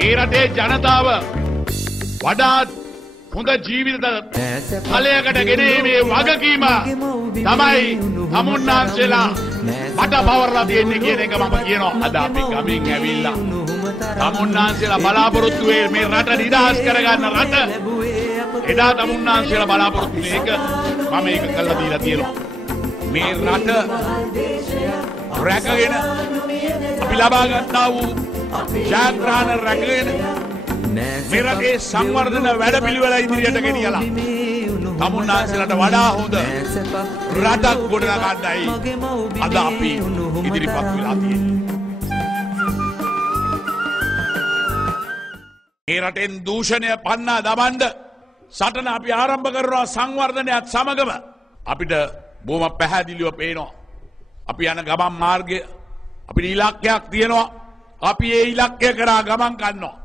මේ රටේ ජනතාව වඩාත් හොඳ ජීවිත තලයකට ගෙනීමේ වගකීම තමයි තමුන්නාන්සේලා මට පවරලා දෙන්නේ කියන එක මම කියනවා. අද අපි ගමින් ඇවිල්ලා තමුන්නාන්සේලා බලාපොරොත්තු වෙන්නේ මේ රට නිදහස් කරගන්න රට. එදා තමුන්නාන්සේලා බලාපොරොත්තු මේක මම ඒක කළා දීලා තියෙනවා. මේ රට රැකගෙන අපි ලබා ගන්නා වූ ජයග්‍රහණ රැකගෙන මේ රටේ සංවර්ධන වැඩපිළිවෙල ඉදිරියට ගෙනියලා තමුන්නාන්සේලාට වඩා හොඳ රටක් ගොඩනගා ගන්නයි අද අපි ඉදිරිපත් වෙලා තියෙන්නේ. මේ රටෙන් දූෂණය පන්නා දමන්න සටන අපි ආරම්භ කරනවා. සංවර්ධනයත් සමගම අපිට බොහොම පැහැදිලිව පේනවා අපි යන ගමන් මාර්ගය අපිට ඉලක්කයක් තියෙනවා. අපි ඒ ඉලක්කය කරා ගමන් කරනවා.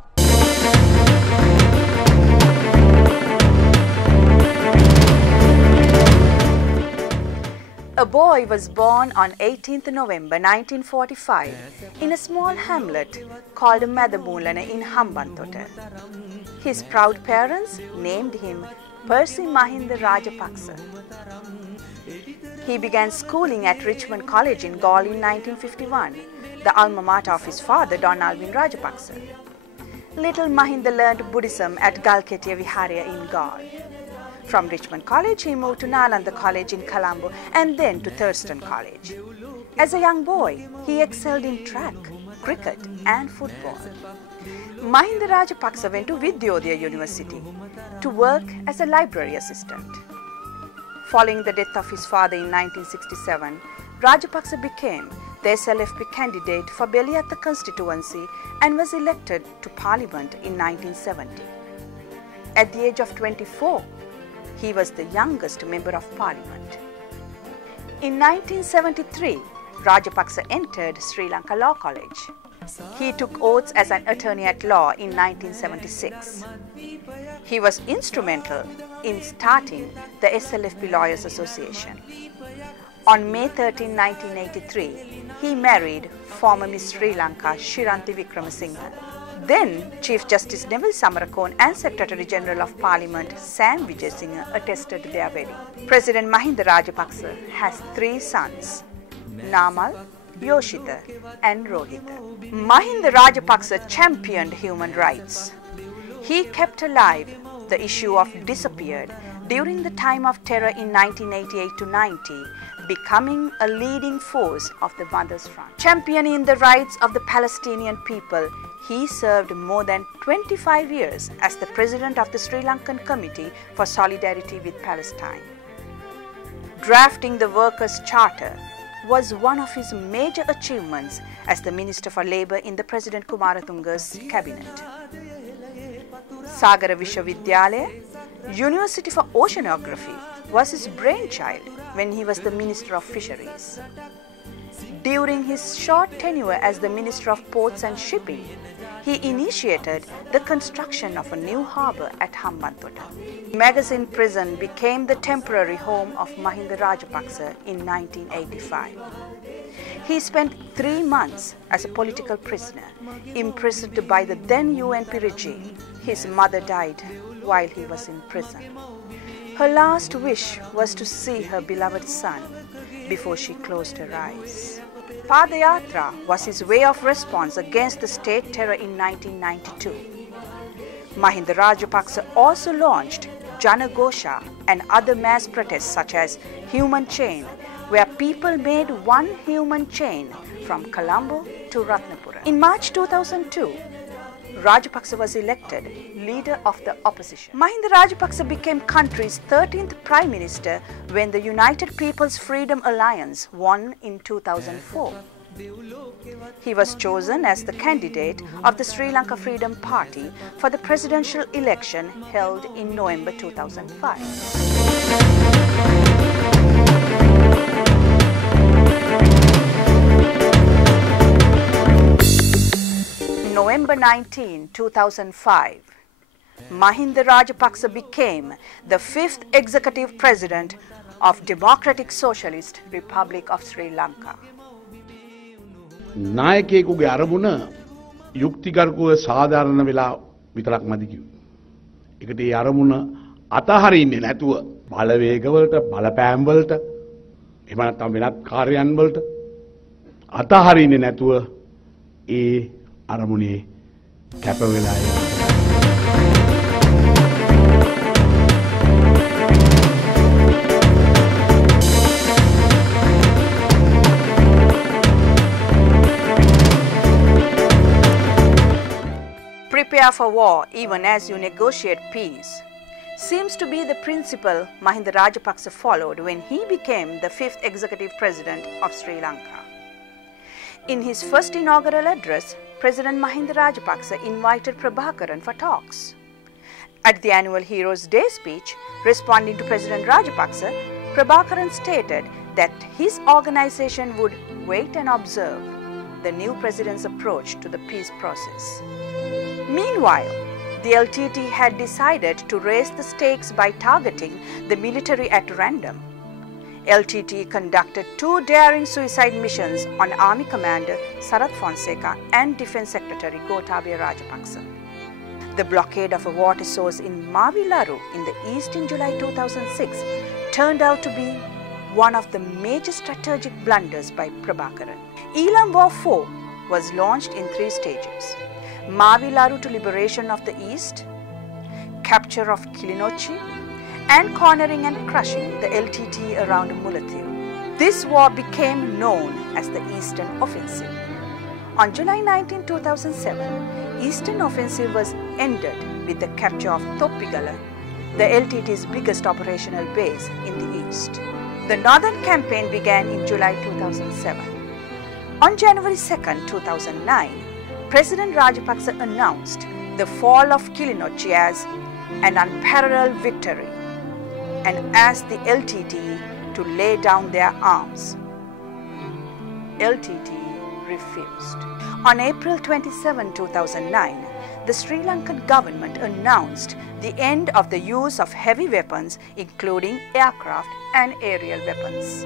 A boy was born on 18th November 1945 in a small hamlet called Madamulana in Hambantota. His proud parents named him President Mahinda Rajapaksa. He began schooling at Richmond College in Galle in 1951, the alma mater of his father Don Alvin Rajapaksa. Little Mahinda learned Buddhism at Galketiya Viharya in Galle. From Richmond College, he moved to Nalanda College in Colombo and then to Thurston College. As a young boy, he excelled in track, cricket and football. Mahinda Rajapaksa went to Vidyodaya University to work as a library assistant. Following the death of his father in 1967, Rajapaksa became the SLFP candidate for Beliata constituency and was elected to parliament in 1970. At the age of 24, he was the youngest member of parliament. In 1973, Rajapaksa entered Sri Lanka Law College. He took oaths as an attorney at law in 1976. He was instrumental in starting the SLFP Lawyers Association. On May 13, 1983, he married former Miss Sri Lanka Shiranti Wickramasinghe. Then, Chief Justice Neville Samarakone and Secretary General of Parliament Sam Vijayasinghe attested their wedding. President Mahinda Rajapaksa has 3 sons, Namal, Yoshitha and Rohitha. Mahinda Rajapaksa championed human rights. He kept alive the issue of disappeared during the time of terror in 1988 to 90, becoming a leading force of the Mothers' Front. Championing the rights of the Palestinian people, he served more than 25 years as the president of the Sri Lankan Committee for Solidarity with Palestine. Drafting the Workers' Charter was one of his major achievements as the Minister for Labour in the President Kumaratunga's cabinet. Sagara Vishwavidyalaya, University for Oceanography, was his brainchild when he was the Minister of Fisheries. During his short tenure as the Minister of Ports and Shipping, he initiated the construction of a new harbour at Hambantota. Magazine Prison became the temporary home of Mahinda Rajapaksa in 1985. He spent 3 months as a political prisoner, imprisoned by the then UNP regime. His mother died while he was in prison. Her last wish was to see her beloved son before she closed her eyes. Padayatra was his way of response against the state terror in 1992. Mahinda Rajapaksa also launched Janagosha and other mass protests such as Human Chain, where people made one human chain from Colombo to Ratnapura. In March 2002, Rajapaksa was elected leader of the opposition. Mahinda Rajapaksa became country's 13th Prime Minister when the United People's Freedom Alliance won in 2004. He was chosen as the candidate of the Sri Lanka Freedom Party for the presidential election held in November 2005. November 19, 2005, Mahinda Rajapaksa became the 5th executive president of Democratic Socialist Republic of Sri Lanka. නායකයෙකුගේ අරමුණ යුක්තිකර්කුව සාධාරණ වෙලා විතරක් මදි කිව්වේ. ඒකට ඒ අරමුණ අතහරින්නේ නැතුව බලවේගවලට බලපෑම් වලට එහෙම නැත්නම් වෙනත් කාර්යයන් වලට අතහරින්නේ නැතුව ඒ අරමුණේ කැප වෙලා යනවා. Prepare for war even as you negotiate peace seems to be the principle Mahinda Rajapaksa followed when he became the 5th executive president of Sri Lanka. In his first inaugural address, President Mahinda Rajapaksa invited Prabhakaran for talks. At the annual Heroes Day speech, responding to President Rajapaksa, Prabhakaran stated that his organization would wait and observe the new president's approach to the peace process. Meanwhile, the LTT had decided to raise the stakes by targeting the military at random. LTT conducted 2 daring suicide missions on Army Commander Sarath Fonseca and Defence Secretary Gotabaya Rajapaksa. The blockade of a water source in Mavilaru in the east in July 2006 turned out to be one of the major strategic blunders by Prabhakaran. Elam War 4 was launched in 3 stages. Mavilaru to liberation of the east, capture of Kilinochchi, and cornering and crushing the LTT around Mullaitiru. This war became known as the Eastern Offensive. On July 19, 2007, Eastern Offensive was ended with the capture of Thoppigala, the LTT's biggest operational base in the east. The northern campaign began in July 2007. On January 2, 2009, President Rajapaksa announced the fall of Kilinochchi as an unparalleled victory and asked the LTT to lay down their arms. LTT refused. On April 27, 2009, the Sri Lankan government announced the end of the use of heavy weapons, including aircraft and aerial weapons.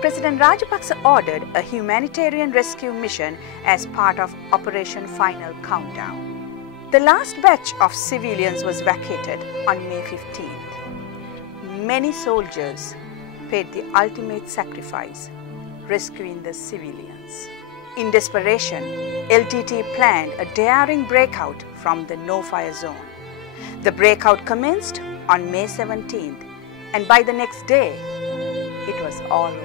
President Rajapaksa ordered a humanitarian rescue mission as part of Operation Final Countdown. The last batch of civilians was vacated on May 15th. Many soldiers paid the ultimate sacrifice, rescuing the civilians. In desperation, LTT planned a daring breakout from the no-fire zone. The breakout commenced on May 17th, and by the next day, it was all over.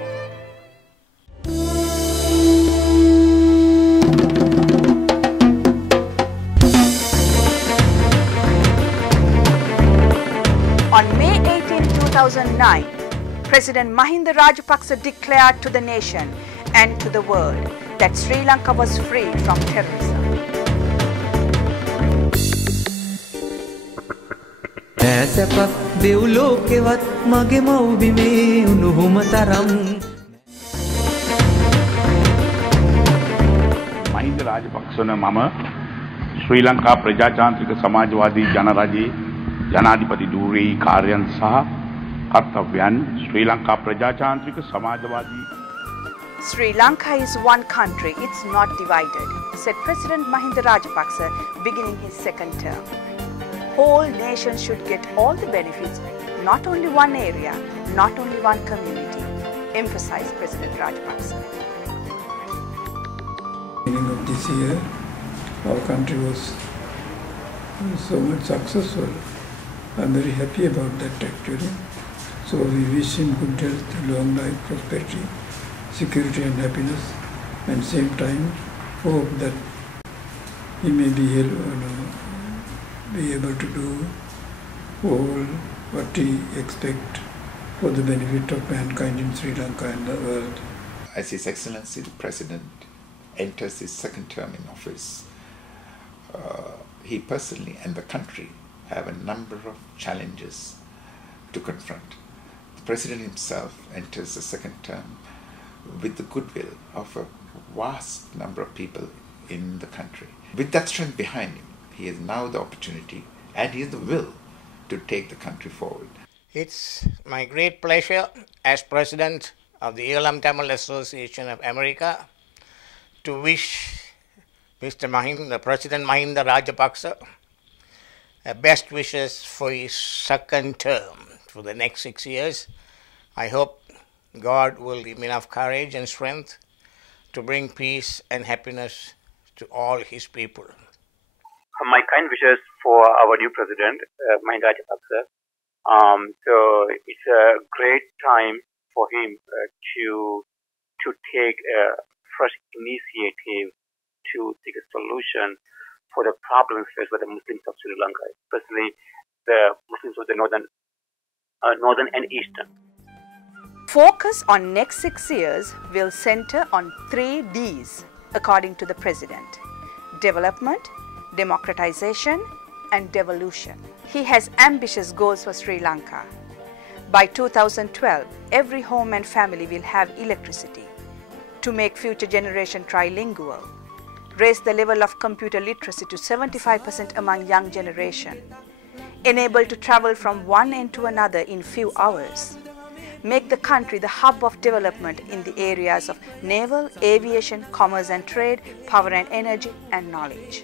On May 18, 2009, President Mahinda Rajapaksa declared to the nation and to the world that Sri Lanka was free from terrorism. Mahinda Rajapaksa මම ශ්‍රී ලංකා ප්‍රජාතාන්ත්‍රික සමාජවාදී ජනරජයේ ජනාධිපති ධූරයේ කාර්යයන් සහ කර්තව්‍යයන් ශ්‍රී Lanka ප්‍රජාතාන්ත්‍රික සමාජවාදී Sri Lanka is one country, it's not divided, said President Mahinda Rajapaksa beginning his second term. Whole nations should get all the benefits, not only one area, not only one community, emphasized President Rajapaksa. Beginning of this year, our country was so much successful. I'm very happy about that actually. So we wish him good health, long life, prosperity, security and happiness, and same time hope that he may be able to do all what he expects for the benefit of mankind in Sri Lanka and the world. As His Excellency the President enters his second term in office, he personally and the country have a number of challenges to confront. The President himself enters the second term with the goodwill of a vast number of people in the country. With that strength behind him, he has now the opportunity and he has the will to take the country forward. It's my great pleasure as President of the Elam Tamil Association of America to wish President Mahinda Rajapaksa, best wishes for his second term for the next 6 years. I hope God will give him enough courage and strength to bring peace and happiness to all his people. My kind wishes for our new president, Mahinda Rajapaksa. So it's a great time for him to take a fresh initiative to take a solution for the problems faced by the Muslims of Sri Lanka, especially the Muslims of the northern and eastern. Focus on next 6 years will center on 3 Ds, according to the President: development, democratization, and devolution. He has ambitious goals for Sri Lanka. By 2012, every home and family will have electricity. To make future generation trilingual, raise the level of computer literacy to 75% among young generation, enable to travel from one end to another in few hours, make the country the hub of development in the areas of naval, aviation, commerce and trade, power and energy, and knowledge.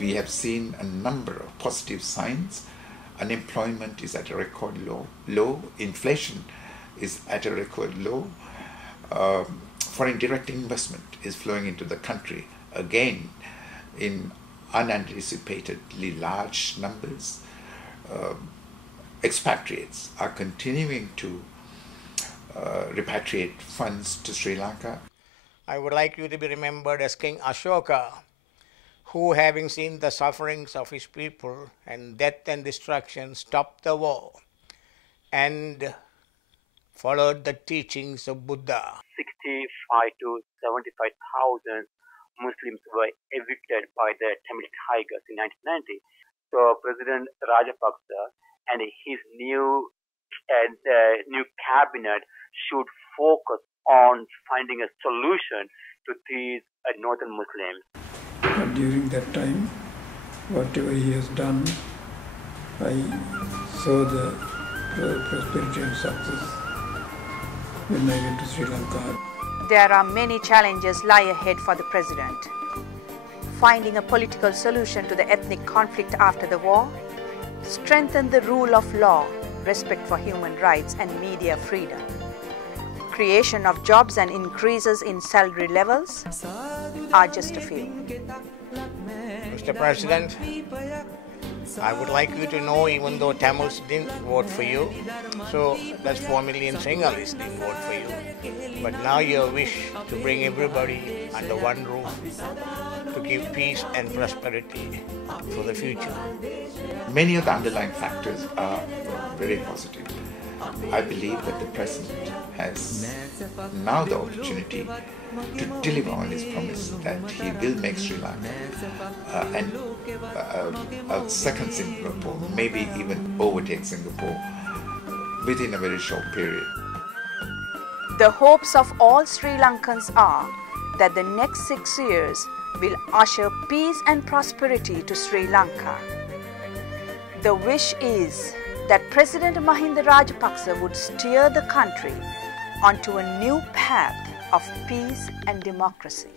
We have seen a number of positive signs. Unemployment is at a record low. Inflation is at a record low. Foreign direct investment is flowing into the country, again, in unanticipatedly large numbers. Expatriates are continuing to repatriate funds to Sri Lanka. I would like you to be remembered as King Ashoka, who, having seen the sufferings of his people and death and destruction, stopped the war and followed the teachings of Buddha. 65 to 75,000 Muslims were evicted by the Tamil Tigers in 1990. So President Rajapaksa and his new cabinet should focus on finding a solution to these northern Muslims. But during that time, whatever he has done, I saw the prosperity and success when I went to Sri Lanka. There are many challenges lie ahead for the President. Finding a political solution to the ethnic conflict after the war, strengthen the rule of law, respect for human rights and media freedom, creation of jobs and increases in salary levels are just a few. Mr. President, I would like you to know, even though Tamils didn't vote for you, so that's 4 million Sinhalese didn't vote for you. But now your wish to bring everybody under one roof, to give peace and prosperity for the future. Many of the underlying factors are very positive. I believe that the President has now the opportunity to deliver on his promise that he will make Sri Lanka a second Singapore, maybe even overtake Singapore within a very short period. The hopes of all Sri Lankans are that the next 6 years will usher peace and prosperity to Sri Lanka. The wish is that President Mahinda Rajapaksa would steer the country onto a new path of peace and democracy.